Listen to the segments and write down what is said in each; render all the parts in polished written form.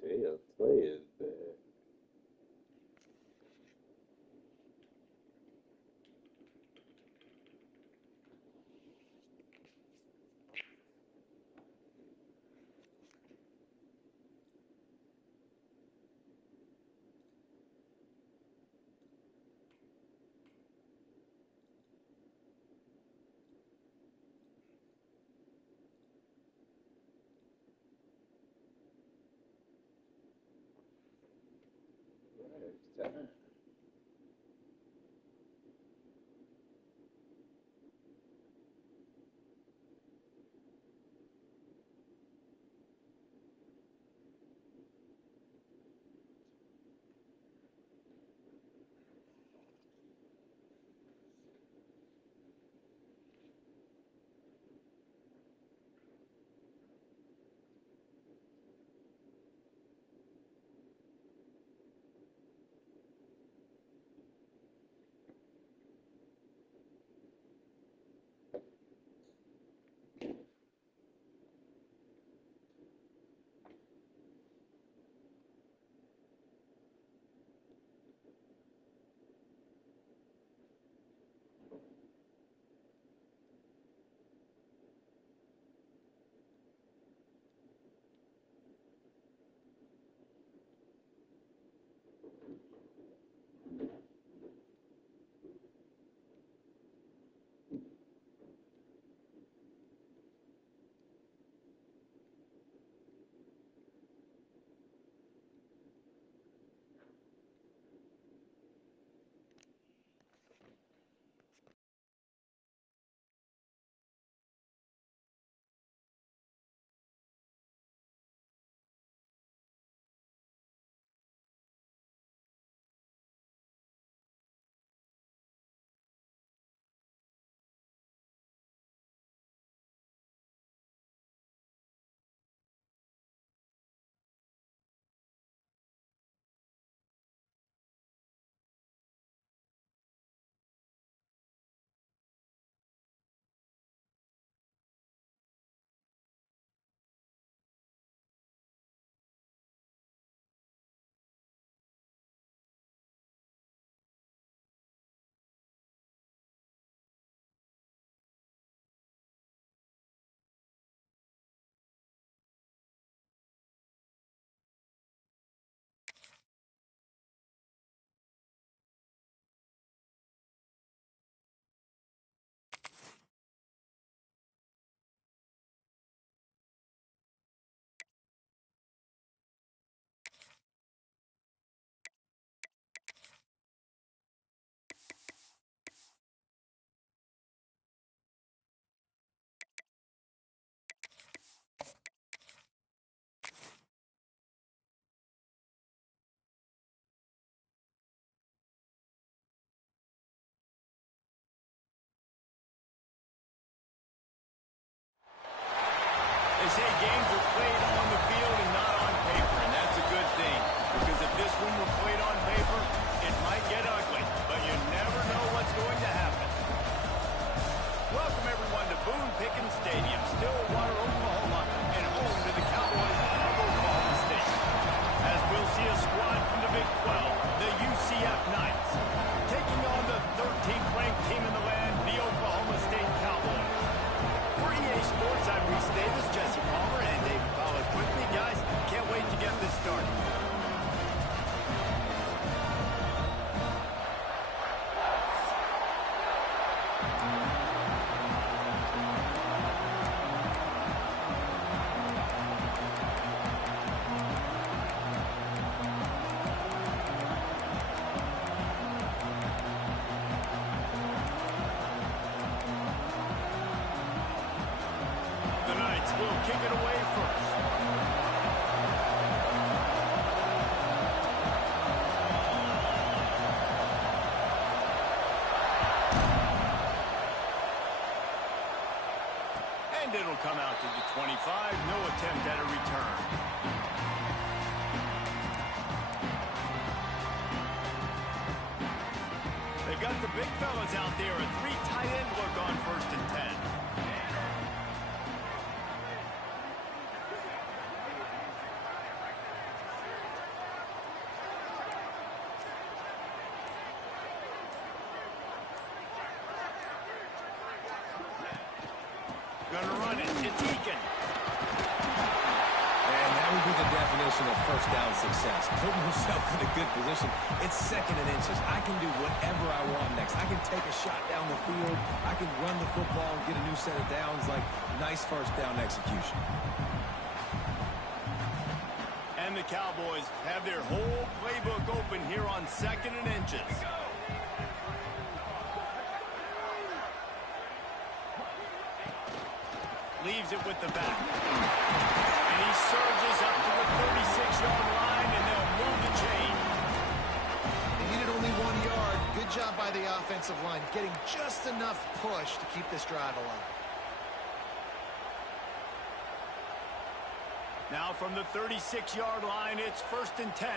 Day of play is there. Right, time. They say games are played on the field and not on paper, and that's a good thing. Because if this one were played on paper, it might get ugly, but you never know what's going to happen. Welcome, everyone, to Boone Pickens Stadium, Stillwater, Oklahoma, and home to the Cowboys of Oklahoma State. As we'll see a squad from the Big 12, the UCF Knights, taking on the 13th ranked team in the land, the Oklahoma State Cowboys. For EA Sports, I'm Reese Davis, Jesse Palmer, and David Ballard with me. Guys, can't wait to get this started. The Knights will kick it away first. And it'll come out to the 25. No attempt at a return. They've got the big fellas out there. A three tight end look on 1st and 10. It's Eakin. And that would be the definition of first down success. Putting yourself in a good position. It's 2nd and inches. I can do whatever I want next. I can take a shot down the field. I can run the football and get a new set of downs. Like, nice first down execution. And the Cowboys have their whole playbook open here on 2nd and inches. Leaves it with the back. And he surges up to the 36-yard line, and they'll move the chain. They needed only 1 yard. Good job by the offensive line, getting just enough push to keep this drive alive. Now from the 36-yard line, it's 1st and 10.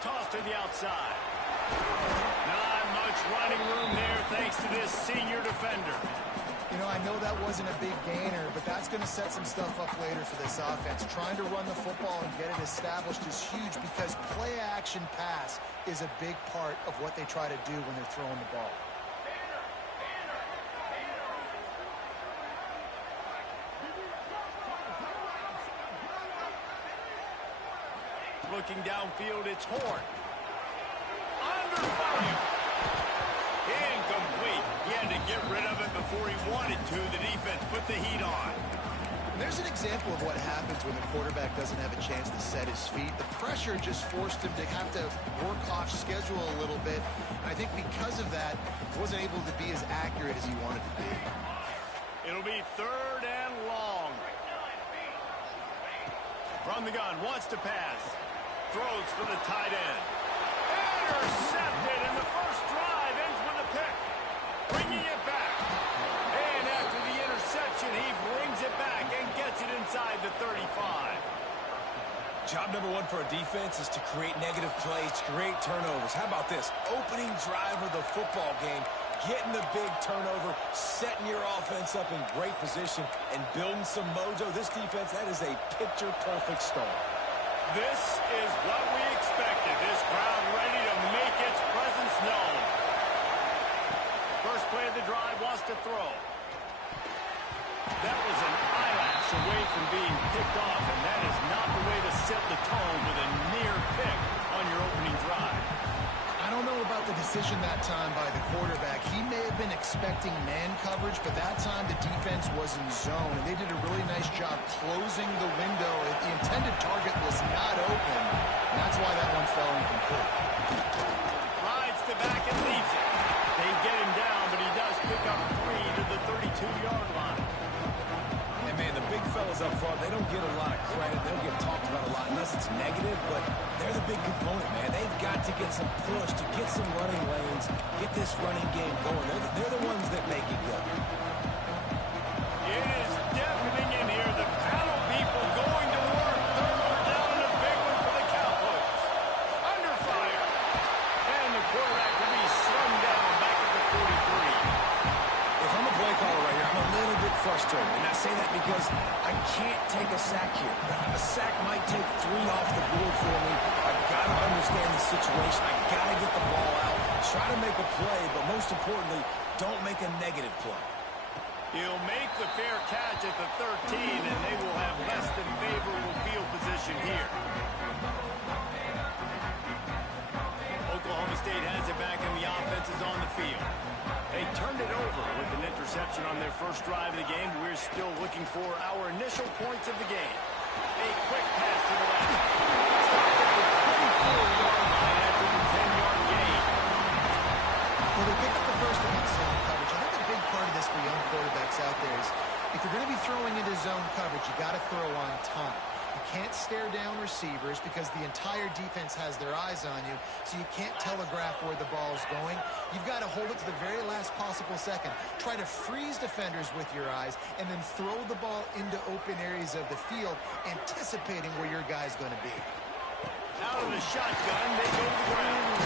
Toss to the outside. Not much running room there thanks to this senior defender. You know, I know that wasn't a big gainer, but that's going to set some stuff up later for this offense. Trying to run the football and get it established is huge because play-action pass is a big part of what they try to do when they're throwing the ball. Looking downfield, it's Horn. Under fire. Incomplete. He had to get rid of it before he wanted to. The defense put the heat on. There's an example of what happens when the quarterback doesn't have a chance to set his feet. The pressure just forced him to have to work off schedule a little bit. And I think because of that, he wasn't able to be as accurate as he wanted to be. It'll be 3rd and long. From the gun, wants to pass. Throws for the tight end. Intercepted, and the first drive ends with a pick. Bringing it back. And after the interception, he brings it back and gets it inside the 35. Job number 1 for a defense is to create negative plays, to create turnovers. How about this? Opening drive of the football game, getting the big turnover, setting your offense up in great position, and building some mojo. This defense, that is a picture-perfect start. This is what we expected. This crowd ready to make its presence known. First play of the drive, wants to throw. That was an eyelash away from being picked off, and that is not the way to set the tone with a near pick on your opening drive. I don't know about the decision that time by the quarterback. He may have been expecting man coverage, but that time the defense was in zone, and they did a really nice job closing the window. The intended target was not open, and that's why that one fell incomplete. Rides the back and leaves it. They get him down, but he does pick up 3 to the 32-yard line. And, man, the big fellas up front, they don't get a lot of credit. They don't get talked about a lot unless it's negative, but they're the big component, man. They've got to get some push, to get some running lanes, get this running game going. They're the ones that make it go. It is deafening in here. The panel people going to work. 3rd down and a big one for the Cowboys. Under fire. And the quarterback will be slung down back at the 43. If I'm a play caller right here, I'm a little bit frustrated. And I say that because I can't take a sack here. A sack might take 3 off the board for me. I've got to understand the situation. I've got to get the ball out, try to make a play, but most importantly, don't make a negative play. He'll make the fair catch at the 13, and they will have less than favorable field position here. Oklahoma State has it back, and the offense is on the field. They turned it over with an interception on their first drive of the game. We're still looking for our initial points of the game. A quick pass to the left. Stopped at the 24-yard line after the 10-yard gain. Well, they picked up the first against zone coverage. I think the big part of this for young quarterbacks out there is if you're going to be throwing into zone coverage, you got to throw on time. You can't stare down receivers because the entire defense has their eyes on you, so you can't telegraph where the ball's going. You've got to hold it to the very last possible second. Try to freeze defenders with your eyes and then throw the ball into open areas of the field, anticipating where your guy's going to be. Out of the shotgun, they go to the ground.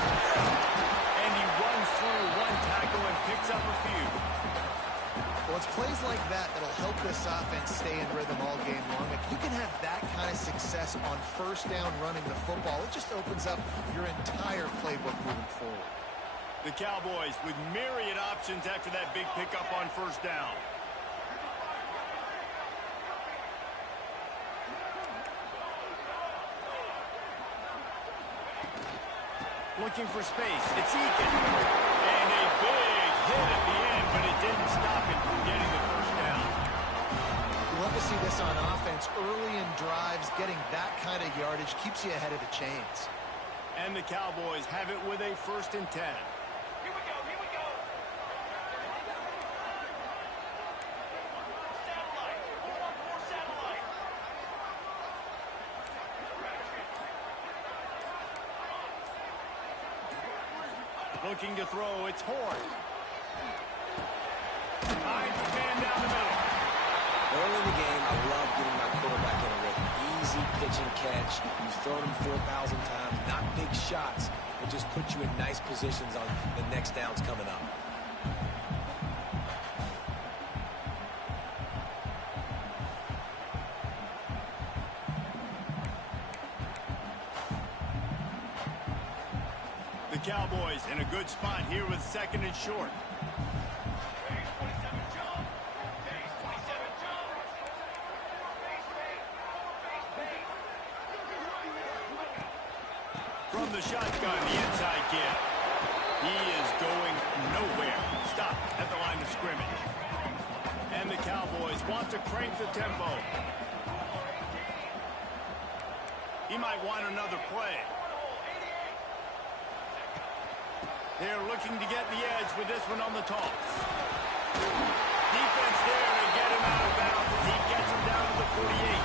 And he runs through one tackle and picks up a few. Well, it's plays like that that'll help this offense stay in rhythm all game long. If you can have that kind of success on first down running the football, it just opens up your entire playbook moving forward. The Cowboys with myriad options after that big pickup on first down. Looking for space. It's Eakin. And a big hit at the end, but it didn't stop him from getting the first down. You love to see this on offense. Early in drives, getting that kind of yardage keeps you ahead of the chains. And the Cowboys have it with a 1st and 10. Here we go, here we go. Satellite. Hold on for satellite. Looking to throw, it's Horn. Finds the man down the middle. Early in the game, I love getting my quarterback in a rhythm. Easy pitch and catch. You've thrown him 4,000 times. Not big shots, but just put you in nice positions on the next downs coming up. The Cowboys in a good spot here with 2nd and short. Phase 27 jump. Phase 27 jump. Phase fake. Phase fake. From the shotgun, the inside kid. He is going nowhere. Stop at the line of scrimmage. And the Cowboys want to crank the tempo. He might want another play. They're looking to get the edge with this one on the toss. Defense there to get him out of bounds as he gets him down to the 48.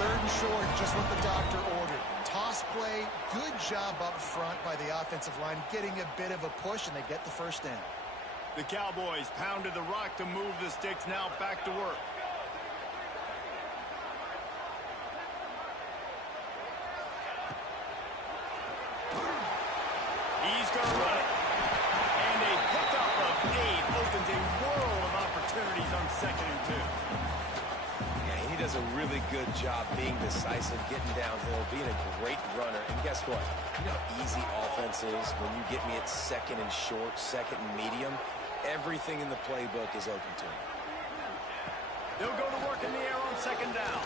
3rd and short, just what the doctor ordered. Toss play, good job up front by the offensive line, getting a bit of a push, and they get the 1st down. The Cowboys pounded the rock to move the sticks, now back to work. He's going to run it. And a pickup of 8 opens a world of opportunities on 2nd and 2. Yeah, he does a really good job being decisive, getting downhill, being a great runner. And guess what? You know how easy offense is when you get me at 2nd and short, 2nd and medium. Everything in the playbook is open to me. They'll go to work in the air on 2nd down.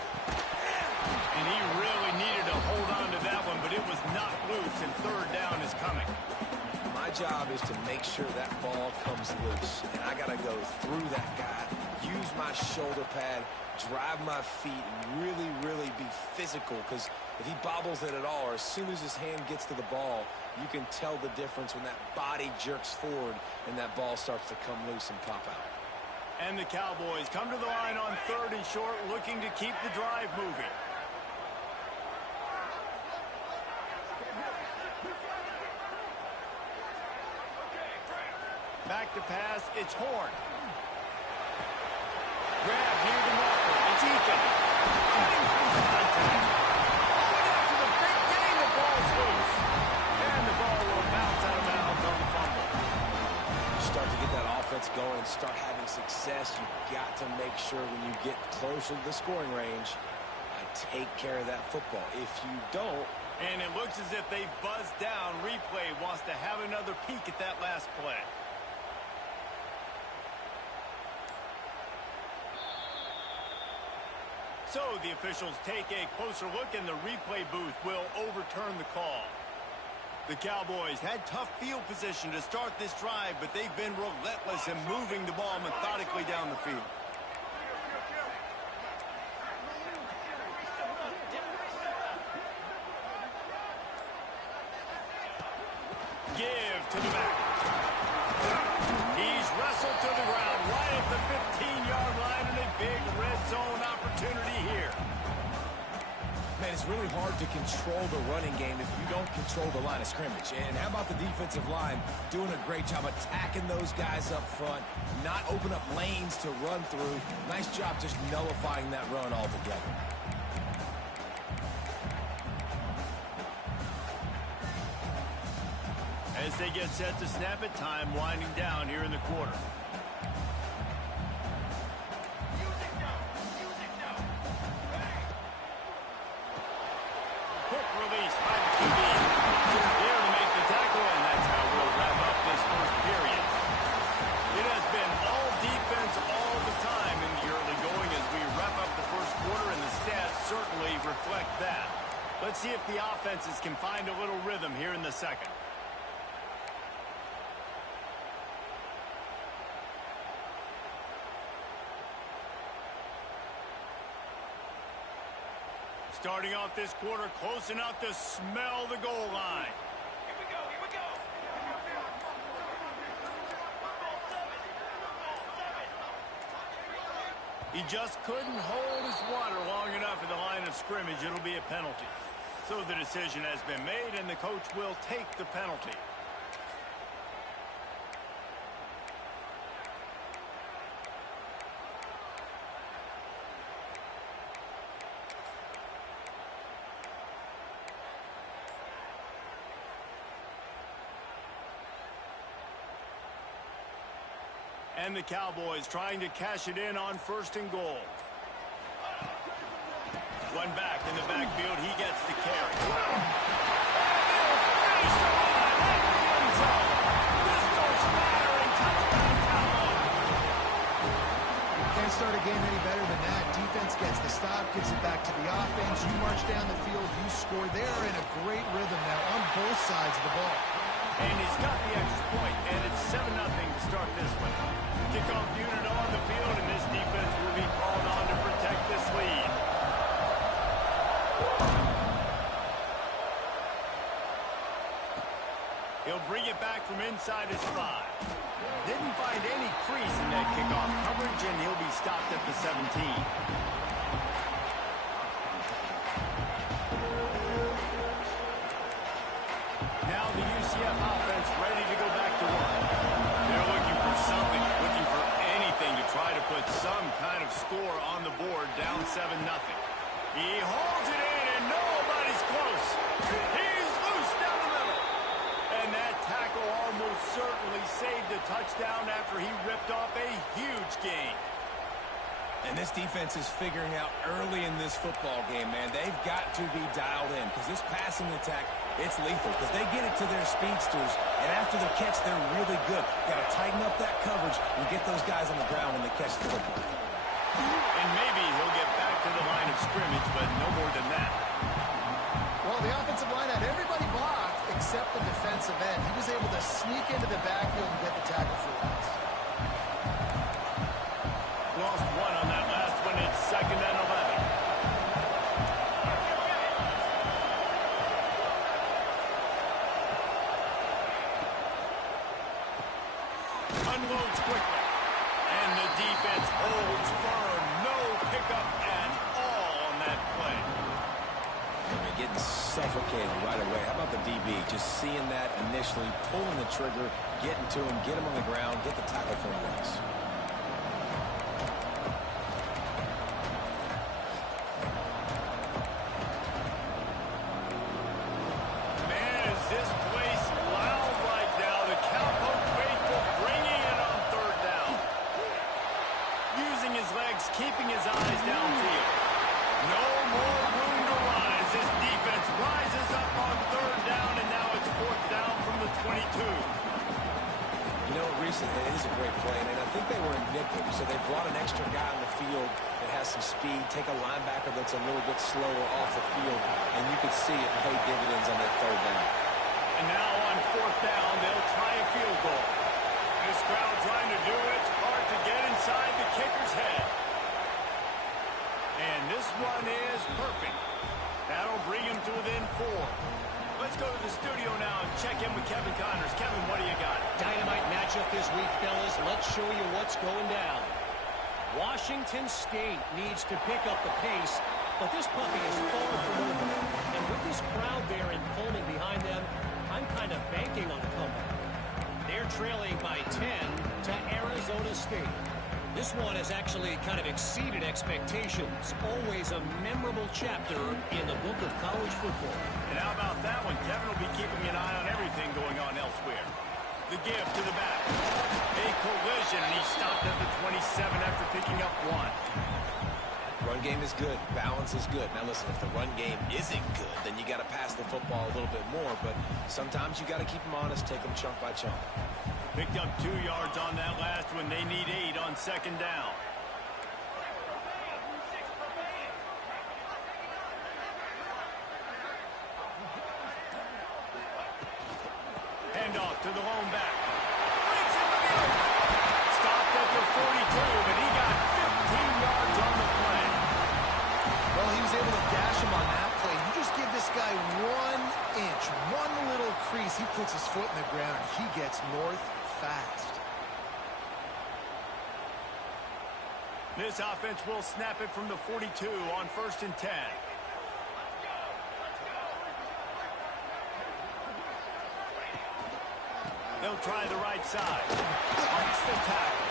And he really needed to hold on to that one, but it was not loose, and 3rd down is coming. My job is to make sure that ball comes loose. And I got to go through that guy, use my shoulder pad, drive my feet, and really, really be physical. Because if he bobbles it at all, or as soon as his hand gets to the ball, you can tell the difference when that body jerks forward and that ball starts to come loose and pop out. And the Cowboys come to the line on 3rd and short, looking to keep the drive moving. Back to pass, it's Horn. Grab near the marker, it's Eakin. Cutting through contact. Going after the big game, the ball's loose. And the ball will bounce out of bounds on the fumble. Start to get that offense going and start having success, you've got to make sure when you get closer to the scoring range, I take care of that football. If you don't... And it looks as if they've buzzed down. Replay wants to have another peek at that last play. So the officials take a closer look, and the replay booth will overturn the call. The Cowboys had tough field position to start this drive, but they've been relentless in moving the ball methodically down the field. Give to the back. He's wrestled to the ground right at the 15-yard line, and a big red zone opportunity here. Man, it's really hard to control the running game if you don't control the line of scrimmage. And how about the defensive line doing a great job attacking those guys up front, not open up lanes to run through. Nice job just nullifying that run altogether. As they get set to snap it, time winding down here in the quarter. release by the QB. Here to make the tackle, and that's how we'll wrap up this first period. It has been all defense all the time in the early going as we wrap up the first quarter, and the stats certainly reflect that. Let's see if the offenses can find a little rhythm here in the second. Starting off this quarter close enough to smell the goal line. Here we go, here we go. He just couldn't hold his water long enough at the line of scrimmage. It'll be a penalty. So the decision has been made, and the coach will take the penalty. And the Cowboys trying to cash it in on 1st and goal. One back in the backfield. He gets the carry. Can't start a game any better than that. Defense gets the stop, gives it back to the offense. You march down the field, you score. They're in a great rhythm now on both sides of the ball. And he's got the extra point, and it's 7-0 to start this one. Kickoff unit on the field, and this defense will be called on to protect this lead. He'll bring it back from inside his 5. Didn't find any crease in that kickoff coverage, and he'll be stopped at the 17. Now the UCF offense ready to go back to work. They're looking for something, looking for anything to try to put some kind of score on the board, down 7-0. He holds it in, and nobody's close. He's loose down the middle. And that tackle almost certainly saved a touchdown after he ripped off a huge gain. And this defense is figuring out early in this football game, man. They've got to be dialed in because this passing attack, it's lethal because they get it to their speedsters, and after the catch, they're really good. Got to tighten up that coverage and get those guys on the ground when they catch the football. And maybe he'll get back to the line of scrimmage, but no more than that. Well, the offensive line had everybody blocked except the defensive end. He was able to sneak into the backfield and get the tackle for loss. Lost one on that last one. It's 2nd and 11. Unloads quickly. And the defense holds firm. No pickup at all on that play. They're getting suffocated right away. How about the DB? Just seeing that initially, pulling the trigger, getting to him, get him on the ground, get the tackle for a loss. Keeping his eyes downfield. No more room to rise. This defense rises up on 3rd down, and now it's 4th down from the 22. You know, recently, it is a great play, and I think they were in nickel, so they brought an extra guy on the field that has some speed, take a linebacker that's a little bit slower off the field, and you could see it pay dividends on that 3rd down. And now on 4th down, they'll try a field goal. This crowd trying to do its part to get inside the kicker's head. And this one is perfect. That'll bring him to within 4. Let's go to the studio now and check in with Kevin Connors. Kevin, what do you got? Dynamite matchup this week, fellas. Let's show you what's going down. Washington State needs to pick up the pace, but this puppy is far from over. And with this crowd there in Pullman behind them, I'm kind of banking on a comeback. They're trailing by 10 to Arizona State. This one has actually kind of exceeded expectations. Always a memorable chapter in the book of college football. And how about that one? Kevin will be keeping an eye on everything going on elsewhere. The give to the back. A collision, and he stopped at the 27 after picking up 1. Run game is good. Balance is good. Now listen, if the run game isn't good, then you got to pass the football a little bit more, but sometimes you got to keep them honest, take them chunk by chunk. Picked up 2 yards on that last one. They need 8 on second down. Handoff to the lone back. Breaks into the open. Stopped at the 42, but he got 15 yards on the play. Well, he was able to dash him on that play. You just give this guy 1 inch, one little crease. He puts his foot in the ground. He gets north fast. This offense will snap it from the 42 on 1st and 10. They'll try the right side. Breaks the tackle.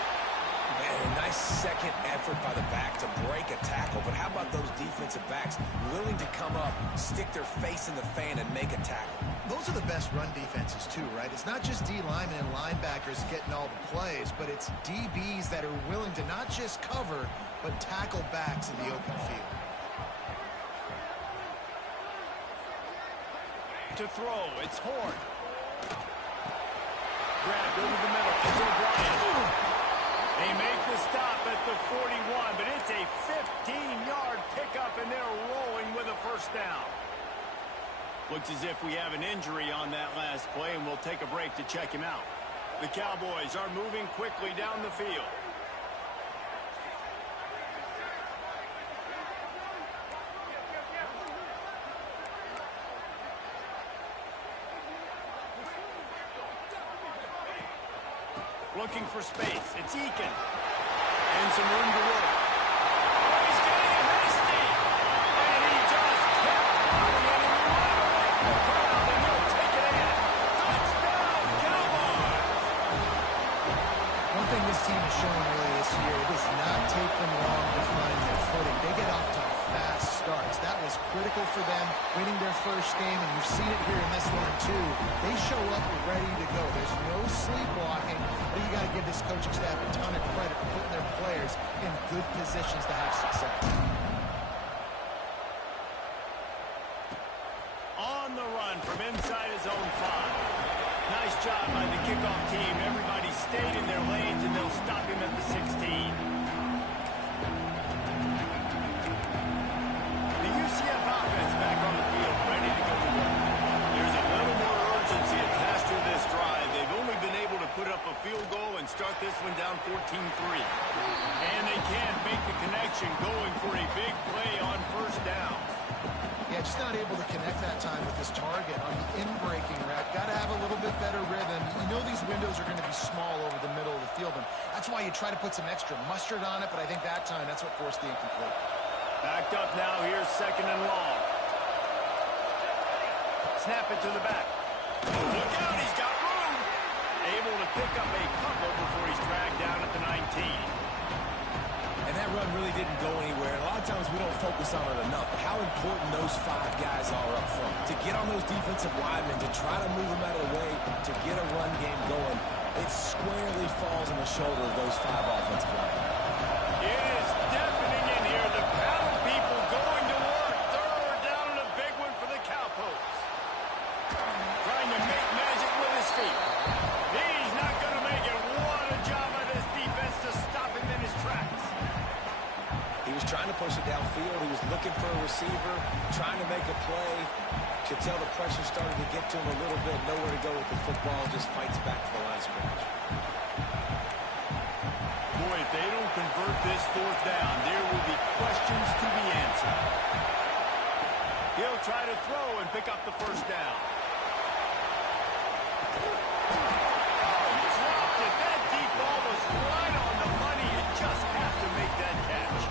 Man, a nice second effort by the back to break a tackle. But how about those defensive backs willing to come up, stick their face in the fan, and make a tackle? Those are the best run defenses, too, right? It's not just D linemen and linebackers getting all the plays, but it's DBs that are willing to not just cover, but tackle backs in the open field. To throw, it's Horn. Grabbed over the middle. It's O'Brien. They make the stop at the 41, but it's a 15-yard pickup, and they're rolling with a first down. Looks as if we have an injury on that last play, and we'll take a break to check him out. The Cowboys are moving quickly down the field. Looking for space. It's Eakin. And some room to work. Oh, he's getting it hasty. And he just kept running, and he ran away from the crowd, and he'll take it in. Touchdown, Cowboys! One thing this team has shown early this year, it does not take them long to find their footing. They get off to fast starts. That was critical for them, winning their first game, and you've seen it here in this one, too. They show up ready to go. There's no sleepwalking. But you got to give this coaching staff a ton of credit for putting their players in good positions to have success. On the run from inside his own 5. Nice job by the kickoff team. Everybody stayed in their lanes, and they'll stop him at the 16. The UCF offense back on the field, ready to go to work. There's a little more urgency attached to this drive. They've only been able to put up a field goal and start this one down 14-3. And they can't make the connection, going for a big play on first down. Yeah, just not able to connect that time with this target on the in-breaking route. Got to have a little bit better rhythm. You know these windows are going to be small over the middle of the field, and that's why you try to put some extra mustard on it, but I think that time that's what forced the incomplete. Backed up now. Here's 2nd and long. Snap it to the back. Oh, look out. He's got room. Able to pick up a couple before he's dragged down at the 19. And that run really didn't go anywhere. A lot of times we don't focus on it enough. How important those 5 guys are up front. To get on those defensive linemen, to try to move them out of the way, to get a run game going, it squarely falls on the shoulder of those 5 offensive linemen. It is deafening in here. The paddle people going to work. 3rd down and a big one for the Cowpokes. Trying to make magic with his feet. He's not going to make it. What a job by this defense to stop him in his tracks. He was trying to push it downfield. He was looking for a receiver, trying to make a play. Could tell the pressure started to get to him a little bit. Nowhere to go with the football. Just fights back to the line of scrimmage. Boy, if they don't convert this 4th down, there will be questions to be answered. He'll try to throw and pick up the first down. Dropped it. That deep ball was right on the money. You just have to make that catch.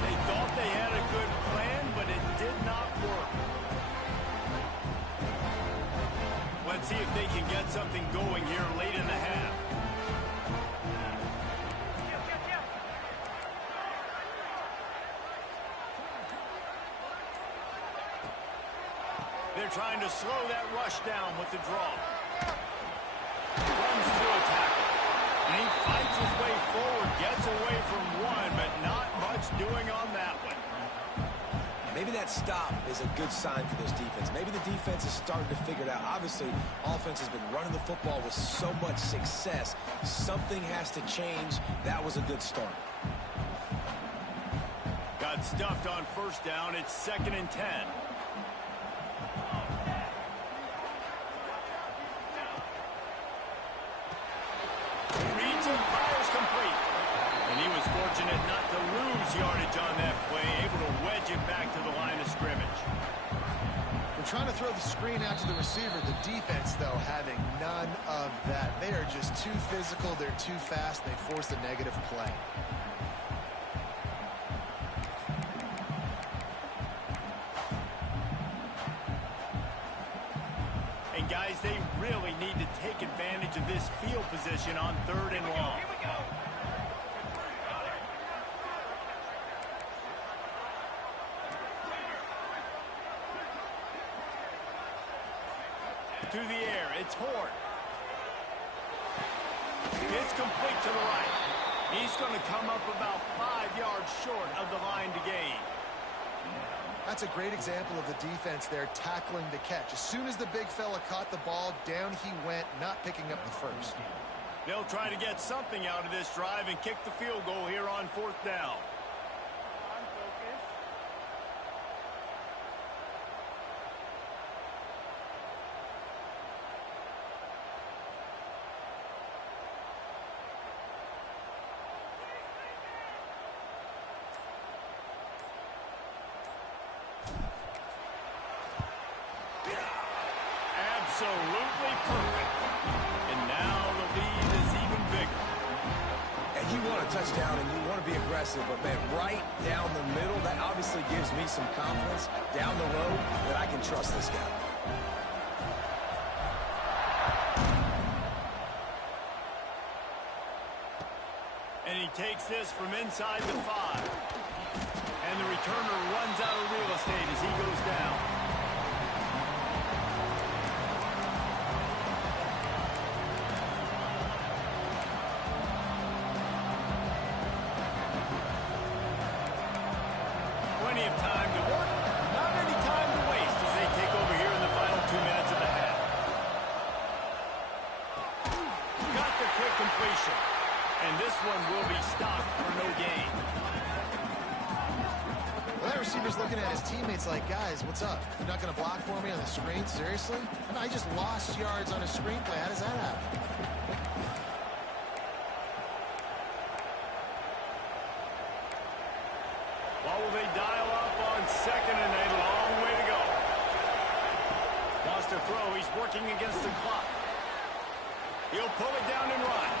They thought they had a good plan, but it did not work. Let's see if they can get something going here late in the half. They're trying to slow that rush down with the draw. Runs through a tackle. And he fights his way forward, gets away from one, but not much doing on that one. Maybe that stop is a good sign for this defense. Maybe the defense is starting to figure it out. Obviously, offense has been running the football with so much success. Something has to change. That was a good start. Got stuffed on first down. It's 2nd and 10. Reads and fires complete. And he was fortunate not to lose yardage on that play, able to wedge it back to the line of scrimmage. We're trying to throw the screen out to the receiver. The defense, though, having none of that. They are just too physical. They're too fast. They force a negative play. And guys, they really need to take advantage of this field position on 3rd and long. Here we go. To the air, it's Horn. It's complete to the right. He's going to come up about 5 yards short of the line to gain. That's a great example of the defense there tackling the catch. As soon as the big fella caught the ball, down he went, not picking up the first. They'll try to get something out of this drive and kick the field goal here on 4th down. Absolutely perfect. And now the lead is even bigger. And you want a touchdown and you want to be aggressive, but man, right down the middle, that obviously gives me some confidence down the road that I can trust this guy. And he takes this from inside the 5. And the returner runs out of real estate as he goes down. Plenty of time to work, not any time to waste as they take over here in the final 2 minutes of the half. Got the quick completion, and this one will be stopped for no gain. Well, that receiver's looking at his teammates like, guys, what's up? You're not going to block for me on the screen? Seriously? And I just lost yards on a screenplay. How does that happen? What will they dial up on 2nd and a long way to go? Wants to throw. He's working against the clock. He'll pull it down and run.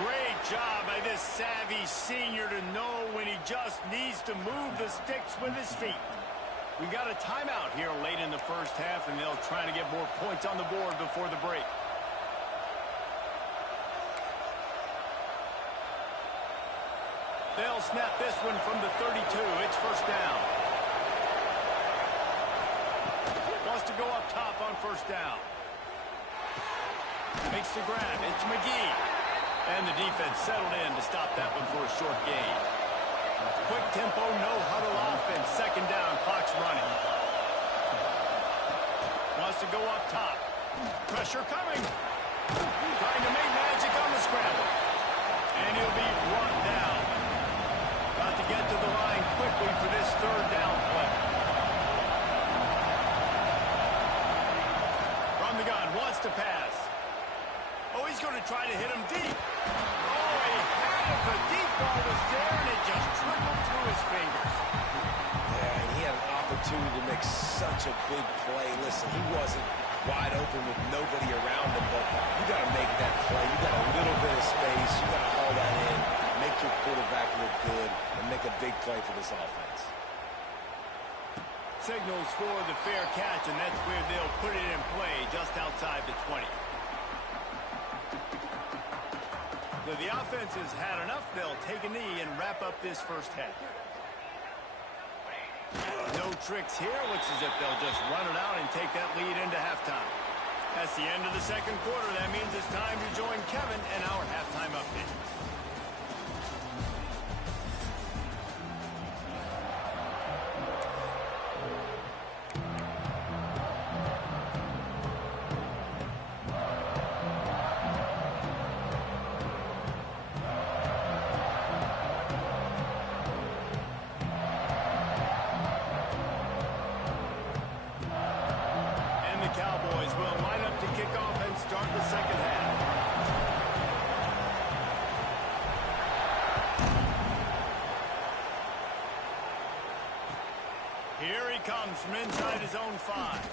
Great job by this savvy senior to know when he just needs to move the sticks with his feet. We got a timeout here late in the first half, and they'll try to get more points on the board before the break. They'll snap this one from the 32. It's 1st down. Wants to go up top on 1st down. Makes the grab. It's McGee. And the defense settled in to stop that one for a short gain. Quick tempo, no huddle offense. 2nd down, clock's running. Wants to go up top. Pressure coming. Trying to make magic on the scramble. And he'll be brought down. Got to get to the line quickly for this 3rd down play. From the gun, wants to pass. Oh, he's going to try to hit him deep. Oh, he had it. The deep ball was there, and it just trickled through his fingers. Yeah, and he had an opportunity to make such a big play. Listen, he wasn't wide open with nobody around him, but you got to make that play. You got a little bit of space. You got to haul that in, make your quarterback look good, and make a big play for this offense. Signals for the fair catch, and that's where they'll put it in play just outside the 20. So the offense has had enough. They'll take a knee and wrap up this first half. No tricks here. Looks as if they'll just run it out and take that lead into halftime. That's the end of the 2nd quarter. That means it's time to join Kevin and our halftime update. it comes from inside his own 5.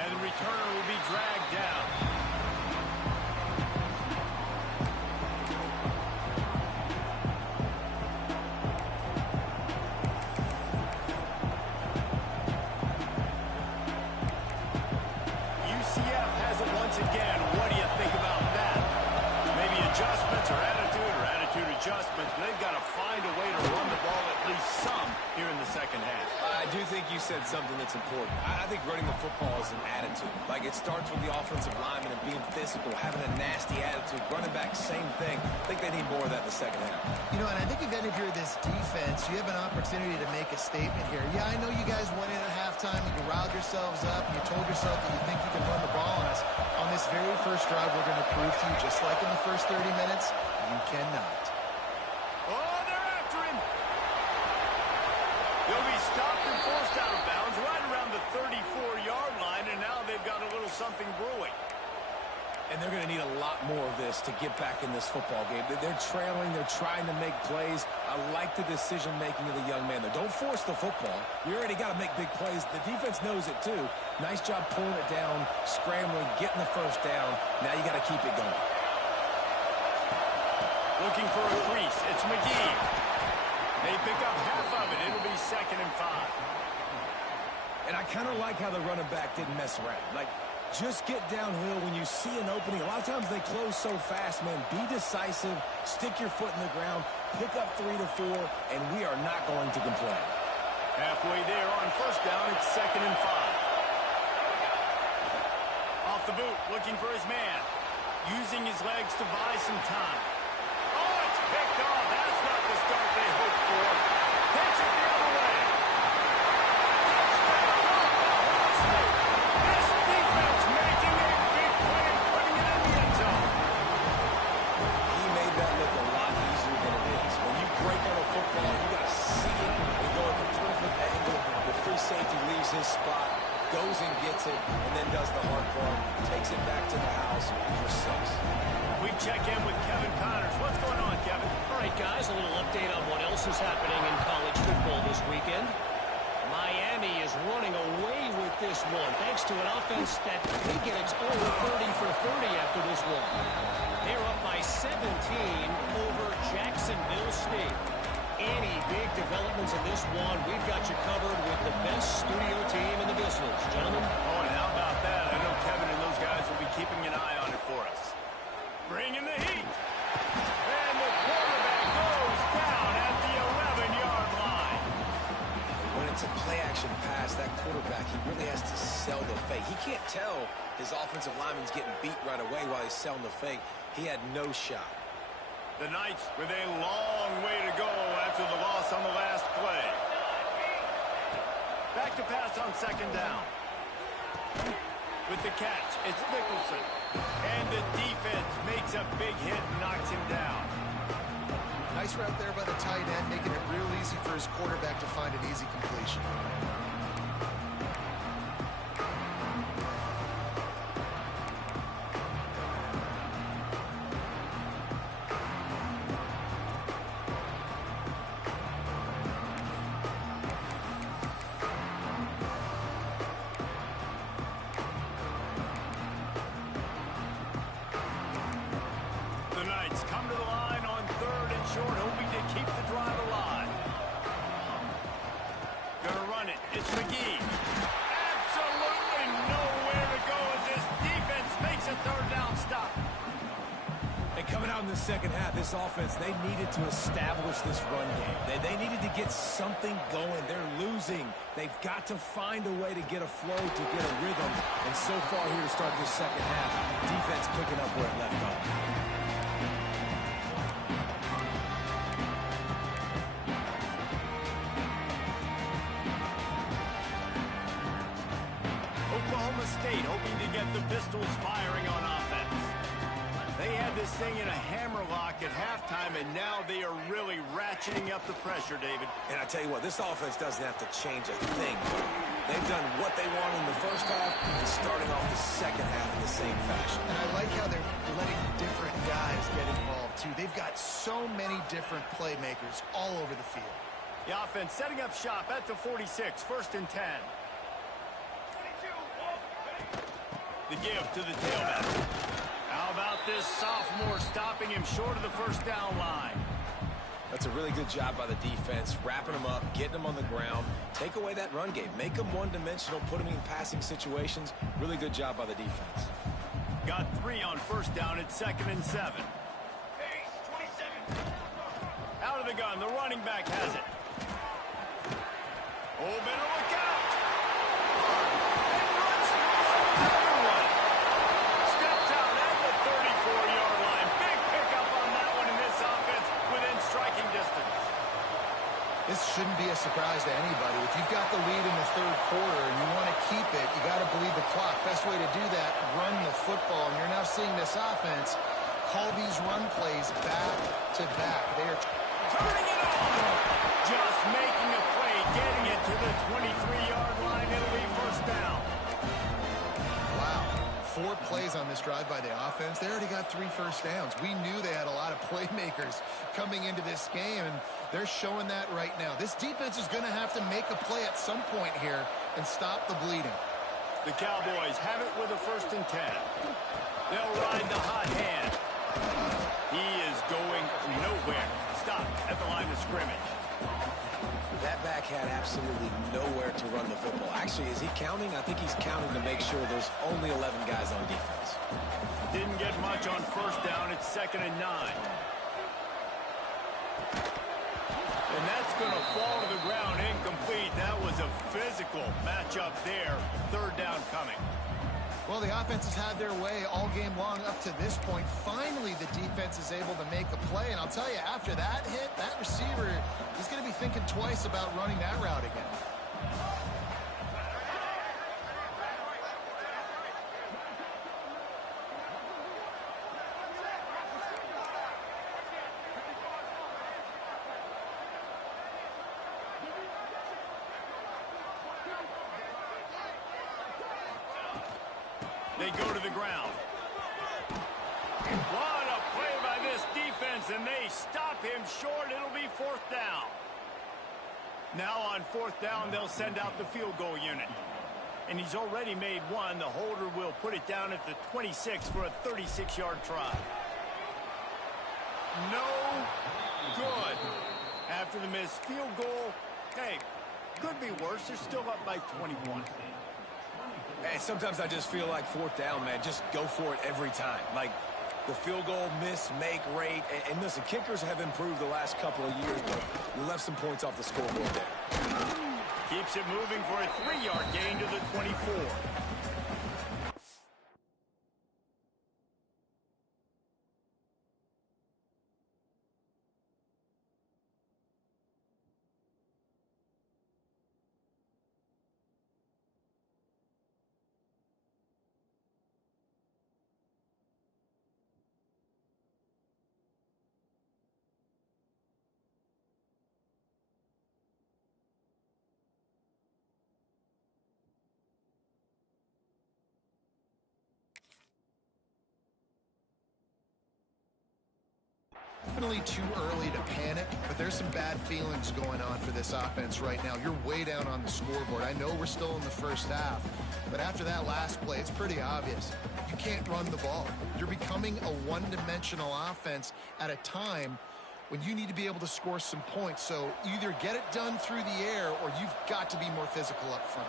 And the returner will be dragged down. UCF has it once again. What do you think about that? Maybe adjustments or attitude adjustments, but they've got to find a way to run the ball at least some here in the second half. I do think you said something that's important. I think running the football is an attitude. Like, it starts with the offensive lineman and being physical, having a nasty attitude. Running back, same thing. I think they need more of that in the second half. You know, and I think again, if you're this defense, you have an opportunity to make a statement here. Yeah, I know you guys went in at halftime, you riled yourselves up, and you told yourself that you think you can run the ball on us. On this very first drive, we're going to prove to you, just like in the first 30 minutes, you cannot. Oh, they're after him. They'll be stopped and forced out of bounds right around the 34-yard line, and now they've got a little something brewing. And they're going to need a lot more of this to get back in this football game. They're trailing. They're trying to make plays. I like the decision-making of the young man there. Don't force the football. You already got to make big plays. The defense knows it, too. Nice job pulling it down, scrambling, getting the first down. Now you got to keep it going. Looking for a crease. It's McGee. They pick up half of it. It'll be 2nd and 5. And I kind of like how the running back didn't mess around. Like, just get downhill when you see an opening. A lot of times they close so fast, man. Be decisive. Stick your foot in the ground. Pick up 3 to 4, and we are not going to complain. Halfway there on first down. It's 2nd and 5. Off the boot, looking for his man. Using his legs to buy some time. Oh, it's picked off. That's not the start they hoped for. Takes it the other way. This defense making a big play and putting it in the end zone. He made that look a lot easier than it is. When you break on a football, you got to see it and go at the perfect angle. The free safety leaves his spot, goes and gets it, and then does the hard part, takes it back to the house for 6. We check in with Kevin Connors. What's going on, Kevin? All right, guys, a little update on what else is happening in college football this weekend. Miami is running away with this one, thanks to an offense that may get its own 30 for 30 after this one. They're up by 17 over Jacksonville State. Any big developments in this one, we've got you covered with the best studio team in the business. Gentlemen. Oh, and how about that? I know Kevin and those guys will be keeping an eye on it for us. Bringing the heat. And the quarterback goes down at the 11-yard line. When it's a play-action pass, that quarterback, he really has to sell the fake. He can't tell his offensive lineman's getting beat right away while he's selling the fake. He had no shot. The Knights with a long way to go after the loss on the last play. Back to pass on 2nd down. With the catch, it's Nicholson. And the defense makes a big hit and knocks him down. Nice route there by the tight end, making it real easy for his quarterback to find an easy completion. The Knights come to the line on 3rd and short, hoping to keep the drive alive. Gonna run it. It's McGee. Absolutely nowhere to go as this defense makes a 3rd down stop. And coming out in the second half, this offense, they needed to establish this run game. They needed to get something going. They're losing. They've got to find a way to get a flow, to get a rhythm. And so far here to start this second half, defense picking up where it left off. Oklahoma State hoping to get the Pistols firing on offense. They had this thing in a hammerlock at halftime, and now they are really ratcheting up the pressure, David. And I tell you what, this offense doesn't have to change a thing. They've done what they want in the first half and starting off the second half in the same fashion. And I like how they're letting different guys get involved, too. They've got so many different playmakers all over the field. The offense setting up shop at the 46, 1st and 10. 22, ball, ready. The give to the tailback. How about this sophomore stopping him short of the 1st down line? That's a really good job by the defense, wrapping them up, getting them on the ground. Take away that run game. Make them one-dimensional, put them in passing situations. Really good job by the defense. Got 3 on 1st down at 2nd and 7. Pace, 27. Out of the gun, the running back has it. Oh, better look out! And runs through another one. Steps out at the 34-yard line. Big pickup on that one in this offense within striking distance. This shouldn't be a surprise to anybody. If you've got the lead in the 3rd quarter and you want to keep it, you got to believe the clock. Best way to do that, run the football. And you're now seeing this offense call these run plays back to back. They are Turning it on. Just making a play, getting it to the 23-yard line. It'll be 1st down. wow. 4 plays on this drive by the offense. They already got 3 first downs. We knew they had a lot of playmakers coming into this game, and they're showing that right now. This defense is going to have to make a play at some point here and stop the bleeding. The Cowboys have it with a 1st and 10. They'll ride the hot hand. He is going nowhere. Stop at the line of scrimmage. That back had absolutely nowhere to run the football. Actually, is he counting? I think he's counting to make sure there's only 11 guys on defense. Didn't get much on 1st down. It's 2nd and 9. And that's going to fall to the ground incomplete. That was a physical matchup there. 3rd down coming. Well, the offense has had their way all game long up to this point. Finally, the defense is able to make a play. And I'll tell you, after that hit, that receiver, he's going to be thinking twice about running that route again. They go to the ground. What a play by this defense, and they stop him short. It'll be 4th down. Now on 4th down, they'll send out the field goal unit. And he's already made 1. The holder will put it down at the 26 for a 36-yard try. No good. After the missed field goal, hey, could be worse. They're still up by 21. And sometimes I just feel like 4th down, man, just go for it every time. Like the field goal miss, make rate. And listen, kickers have improved the last couple of years, but we left some points off the scoreboard there. Keeps it moving for a 3-yard gain to the 24. Definitely too early to panic, but there's some bad feelings going on for this offense right now. You're way down on the scoreboard. I know we're still in the 1st half, but after that last play, it's pretty obvious. You can't run the ball. You're becoming a one-dimensional offense at a time when you need to be able to score some points. So either get it done through the air or you've got to be more physical up front.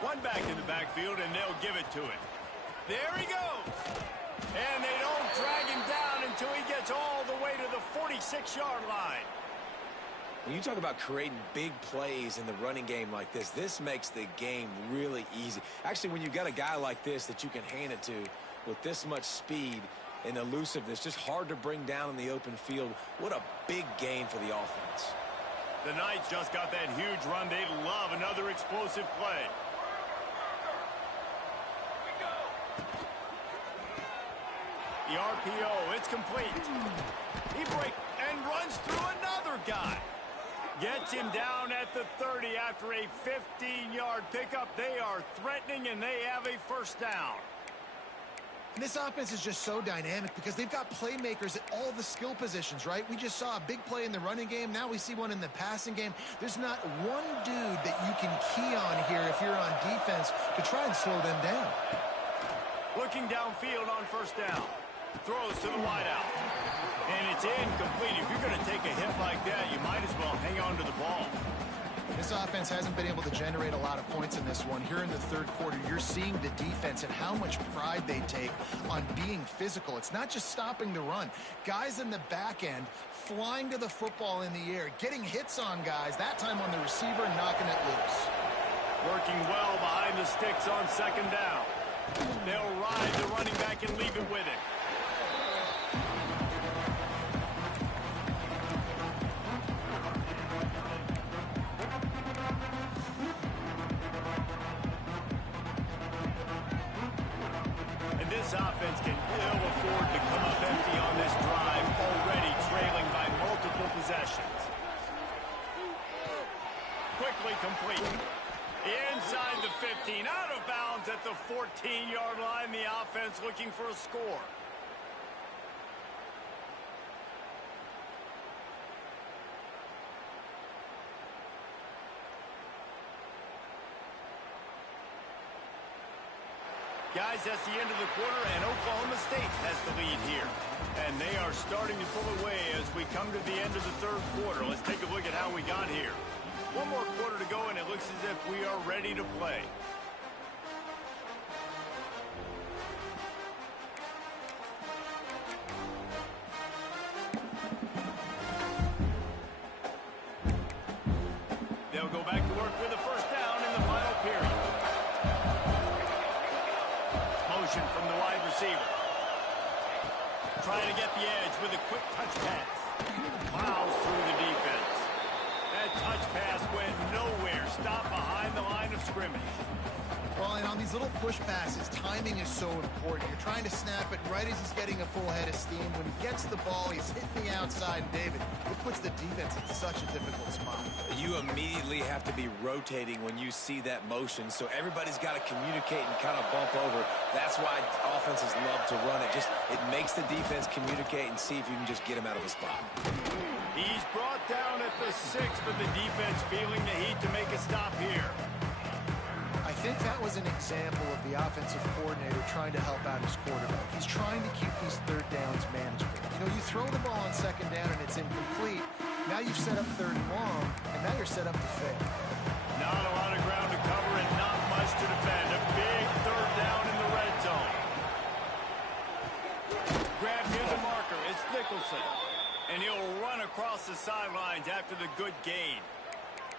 One back in the backfield, and they'll give it to him. There he goes. And they don't drag him down until he gets all the way to the 46-yard line. When you talk about creating big plays in the running game like this, this makes the game really easy. Actually, when you've got a guy like this that you can hand it to with this much speed and elusiveness, just hard to bring down in the open field, what a big gain for the offense. The Knights just got that huge run. They love another explosive play. The RPO, it's complete. He breaks and runs through another guy. Gets him down at the 30 after a 15-yard pickup. They are threatening, and they have a 1st down. And this offense is just so dynamic because they've got playmakers at all the skill positions, right? We just saw a big play in the running game. Now we see one in the passing game. There's not one dude that you can key on here if you're on defense to try and slow them down. Looking downfield on first down. Throws to the wideout. And it's incomplete. If you're going to take a hit like that, you might as well hang on to the ball. This offense hasn't been able to generate a lot of points in this one. Here in the third quarter, you're seeing the defense and how much pride they take on being physical. It's not just stopping the run. Guys in the back end flying to the football in the air, getting hits on guys, that time on the receiver, knocking it loose. Working well behind the sticks on second down. They'll ride the running back and leave it with him. This offense can ill afford to come up empty on this drive, already trailing by multiple possessions. Quickly complete. Inside the 15, out of bounds at the 14-yard line. The offense looking for a score. Guys, that's the end of the quarter, and Oklahoma State has the lead here. And they are starting to pull away as we come to the end of the third quarter. Let's take a look at how we got here. One more quarter to go, and it looks as if we are ready to play. They'll go back to work with a first down in the final period. Motion from the wide receiver. Trying to get the edge with a quick touch pass. Plows through the defense. That touch pass went nowhere. Stopped behind the line of scrimmage. Well, and on these little push passes, timing is so important. You're trying to snap it right as he's getting a full head of steam. When he gets the ball, he's hitting the outside, David. It puts the defense in such a difficult spot. You immediately have to be rotating when you see that motion, so everybody's got to communicate and kind of bump over. That's why offenses love to run it. It makes the defense communicate and see if you can just get him out of a spot. He's brought down at the 6, but the defense feeling the heat to make a stop here. I think that was an example of the offensive coordinator trying to help out his quarterback. He's trying to keep these third downs manageable. You know, you throw the ball on second down and it's incomplete. Now you've set up third and long, and now you're set up to fail. Not a lot of ground to cover and not much to defend. A big third down in the red zone. Grab near the marker. It's Nicholson. And he'll run across the sidelines after the good gain.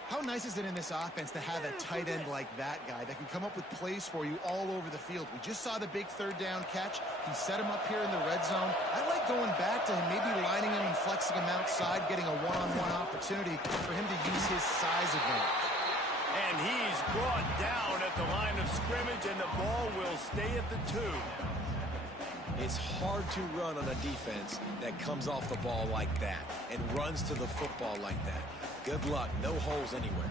How nice is it in this offense to have a tight end like that guy that can come up with plays for you all over the field? We just saw the big third down catch. He set him up here in the red zone. I like going back to him, maybe lining him and flexing him outside, getting a one-on-one opportunity for him to use his size advantage. And he's brought down at the line of scrimmage, and the ball will stay at the 2. It's hard to run on a defense that comes off the ball like that and runs to the football like that. Good luck. No holes anywhere.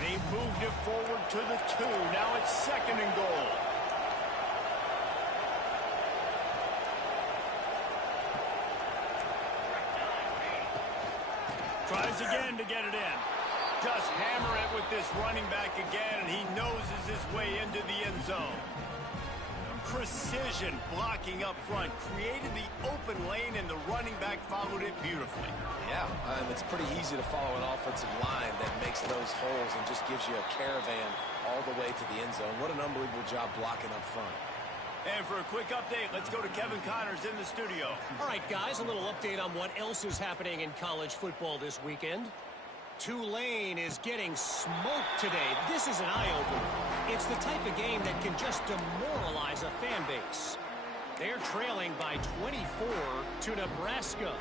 They moved it forward to the 2. Now it's second and goal. Tries again to get it in. Just hammer it with this running back again, and he noses his way into the end zone. Precision blocking up front, created the open lane, and the running back followed it beautifully. Yeah, it's pretty easy to follow an offensive line that makes those holes and just gives you a caravan all the way to the end zone. What an unbelievable job blocking up front. And for a quick update, let's go to Kevin Connors in the studio. All right, guys, a little update on what else is happening in college football this weekend. Tulane is getting smoked today. This is an eye-opener. It's the type of game that can just demoralize a fan base. They're trailing by 24 to Nebraska.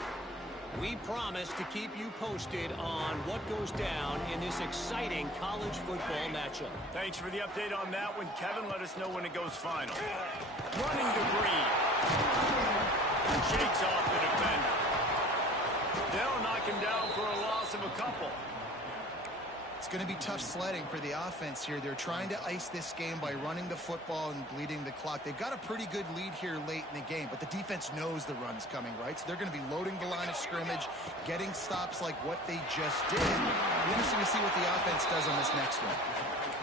We promise to keep you posted on what goes down in this exciting college football matchup. Thanks for the update on that one, Kevin. Let us know when it goes final. Running to Green. Shakes off the defender. They'll knock him down for a loss of a couple. It's going to be tough sledding for the offense here. They're trying to ice this game by running the football and bleeding the clock. They've got a pretty good lead here late in the game, but the defense knows the run's coming, right? So they're going to be loading the line of scrimmage, getting stops like what they just did. Interesting to see what the offense does on this next one.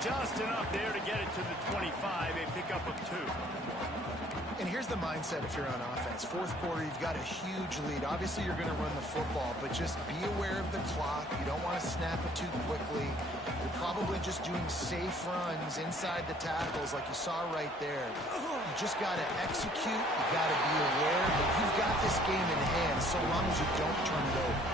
Just enough there to get it to the 25, a pickup of 2. And here's the mindset if you're on offense. Fourth quarter, you've got a huge lead. Obviously, you're going to run the football, but just be aware of the clock. You don't want to snap it too quickly. You're probably just doing safe runs inside the tackles like you saw right there. You just got to execute. You got to be aware, but you've got this game in hand so long as you don't turn it over.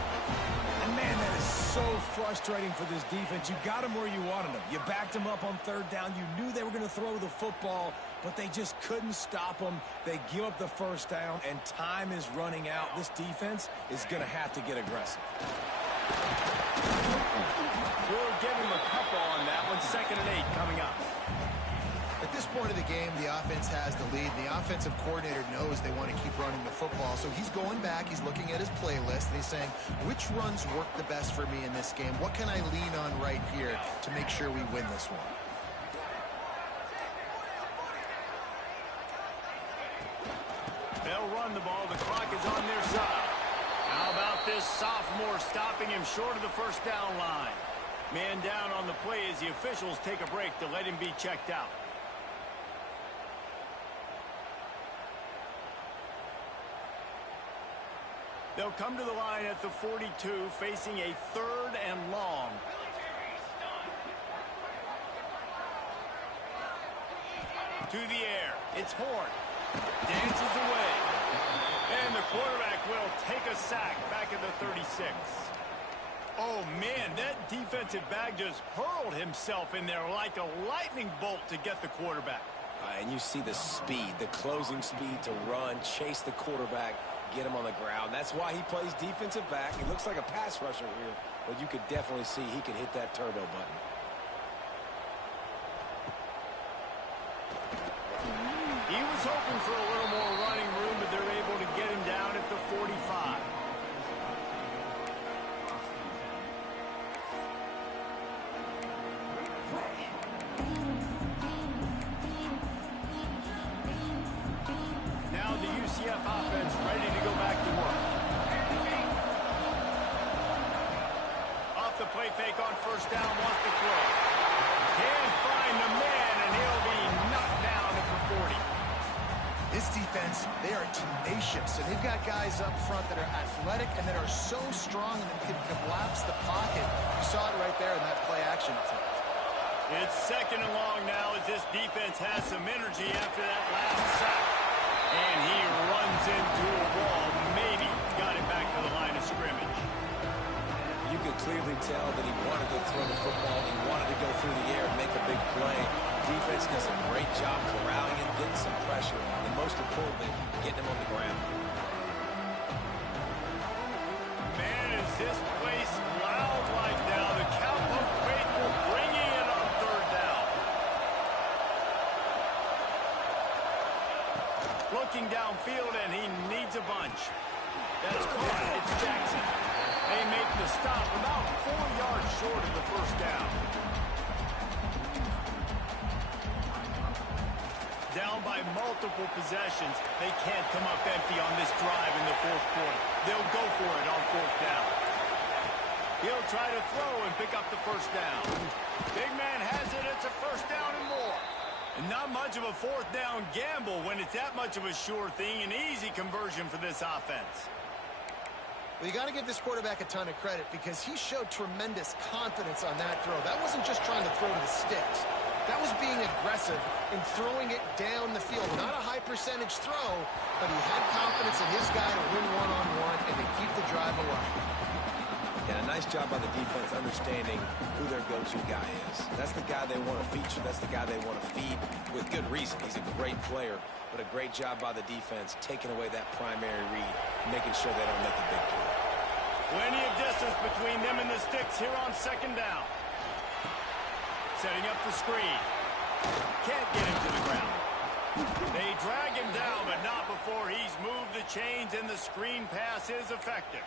And man, that is so frustrating for this defense. You got them where you wanted them. You backed them up on third down. You knew they were going to throw the football, but they just couldn't stop them. They give up the first down, and time is running out. This defense is going to have to get aggressive. We'll give him a couple on that one. 2nd and 8 coming up. At this point of the game, the offense has the lead. The offensive coordinator knows they want to keep running the football. So he's going back, he's looking at his playlist, and he's saying, which runs work the best for me in this game? What can I lean on right here to make sure we win this one? They'll run the ball. The clock is on their side. How about this sophomore stopping him short of the first down line? Man down on the play as the officials take a break to let him be checked out. They'll come to the line at the 42, facing a 3rd and long. To the air. It's Horn. Dances away. And the quarterback will take a sack back at the 36. Oh, man, that defensive back just hurled himself in there like a lightning bolt to get the quarterback. And you see the speed, the closing speed to run, chase the quarterback, get him on the ground. That's why he plays defensive back. He looks like a pass rusher here, but you could definitely see he could hit that turbo button. He was hoping for a little more running room, but they're able to get him down at the 45. Now the UCF offense ready to go back to work. Off the play fake on first down, wants to throw. Can't find the man, and he'll be knocked down at the 40. This defense, they are tenacious, and they've got guys up front that are athletic and that are so strong and that can collapse the pocket. You saw it right there in that play action attempt. It's 2nd and long now as this defense has some energy after that last sack. And he runs into a wall. Maybe got it back to the line of scrimmage. You could clearly tell that he wanted to throw the football. He wanted to go through the air and make a big play. Defense does a great job corralling him, getting some pressure, and most importantly, getting him on the ground. Man, is this place loud right now. The Cowboy faithful bringing it on 3rd down. Looking downfield, and he needs a bunch. That's caught. It's Jackson. They make the stop about 4 yards short of the first down. Down by multiple possessions. They can't come up empty on this drive in the 4th quarter. They'll go for it on 4th down. He'll try to throw and pick up the first down. Big man has it. It's a first down and more. And not much of a 4th down gamble when it's that much of a sure thing. An easy conversion for this offense. Well, you got to give this quarterback a ton of credit because he showed tremendous confidence on that throw. That wasn't just trying to throw to the sticks. That was being aggressive and throwing it down the field. Not a high percentage throw, but he had confidence in his guy to win one-on-one and to keep the drive alive. Yeah, a nice job by the defense understanding who their go-to guy is. That's the guy they want to feature. That's the guy they want to feed with good reason. He's a great player, but a great job by the defense taking away that primary read, making sure they don't make a big play. Plenty of distance between them and the sticks here on 2nd down. Setting up the screen. Can't get him to the ground. They drag him down, but not before he's moved the chains and the screen pass is effective.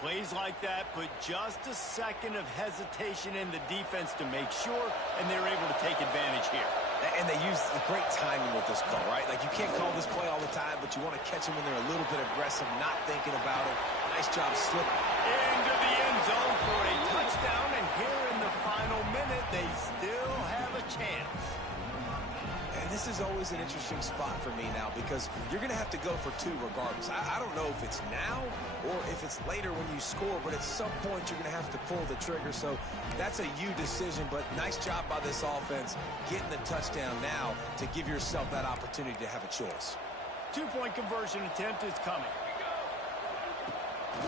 Plays like that put just a second of hesitation in the defense to make sure, and they're able to take advantage here. And they use the great timing with this call, right? Like, you can't call this play all the time, but you want to catch them when they're a little bit aggressive, not thinking about it. Nice job slipping. Into the end zone for a touchdown, and here in the final minute, they still have a chance. And this is always an interesting spot for me now because you're going to have to go for two regardless. I don't know if it's now or if it's later when you score, but at some point you're going to have to pull the trigger. So that's a you decision, but nice job by this offense getting the touchdown now to give yourself that opportunity to have a choice. Two-point conversion attempt is coming.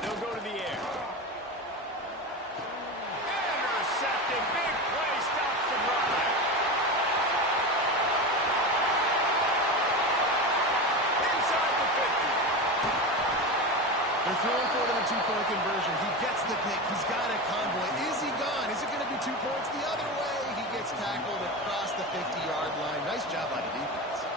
They'll go to the air. Intercepted. Big play. Stops the drive. Inside the 50. They're throwing for it in a two-point conversion. He gets the pick. He's got a convoy. Is he gone? Is it going to be 2 points the other way? He gets tackled across the 50-yard line. Nice job by the defense.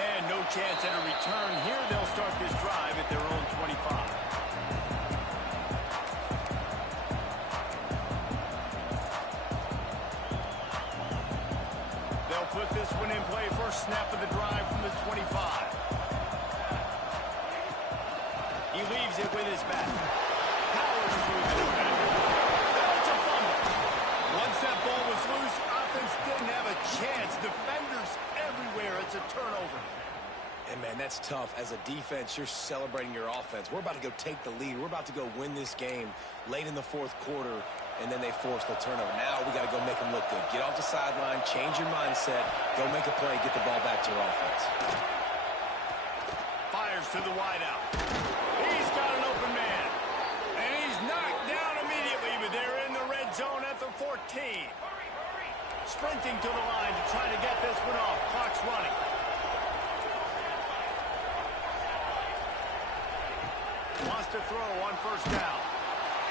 And no chance at a return here. They'll start this drive at their own 25. They'll put this one in play. First snap of the drive from the 25. He leaves it with his back. Powers through the defender. It's a fumble. Once that ball was loose, offense didn't have a chance. Defenders everywhere. It's a turnover. And, man, that's tough. As a defense, you're celebrating your offense. We're about to go take the lead. We're about to go win this game late in the fourth quarter, and then they force the turnover. Now we got to go make them look good. Get off the sideline, change your mindset, go make a play, get the ball back to your offense. Fires to the wideout. He's got an open man. And he's knocked down immediately, but they're in the red zone at the 14. Sprinting to the line to try to get this one off. Clock's running. Wants to throw on first down.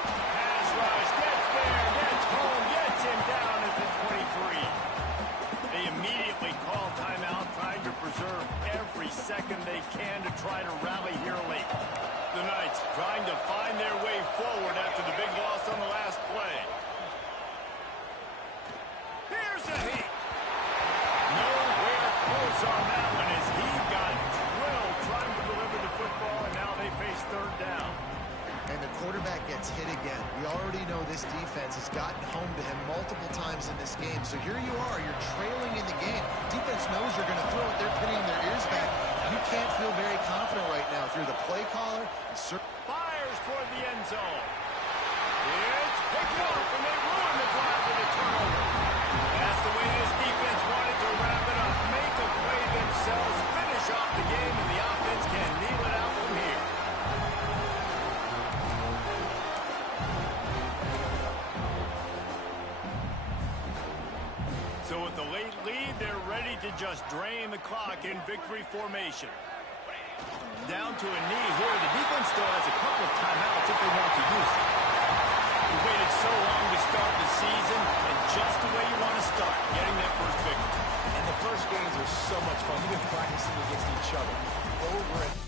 Pass rush, gets there, gets home, gets him down at the 23. They immediately call timeout, trying to preserve every second they can to try to rally here late. The Knights trying to find their way forward after the big loss on the last play. Here's a heat. Nowhere close on that one as he got drilled trying to deliver the football, and now they face third down. And the quarterback gets hit again. We already know this defense has gotten home to him multiple times in this game. So here you are, you're trailing in the game. Defense knows you're going to throw it. They're pinning their ears back. You can't feel very confident right now if you're the play caller. Fires toward the end zone. It's picked off, and they ruin the drive with a turnover. That's the way this defense wanted to wrap it up. Make a play themselves, finish off the game, and the offense can kneel it out from here. So with the late lead, they're ready to just drain the clock in victory formation. Down to a knee here. The defense still has a couple of timeouts if they want to use it. We waited so long to start the season, and just the way you want to start, getting that first victory. And the first games are so much fun. You've been practicing against each other over and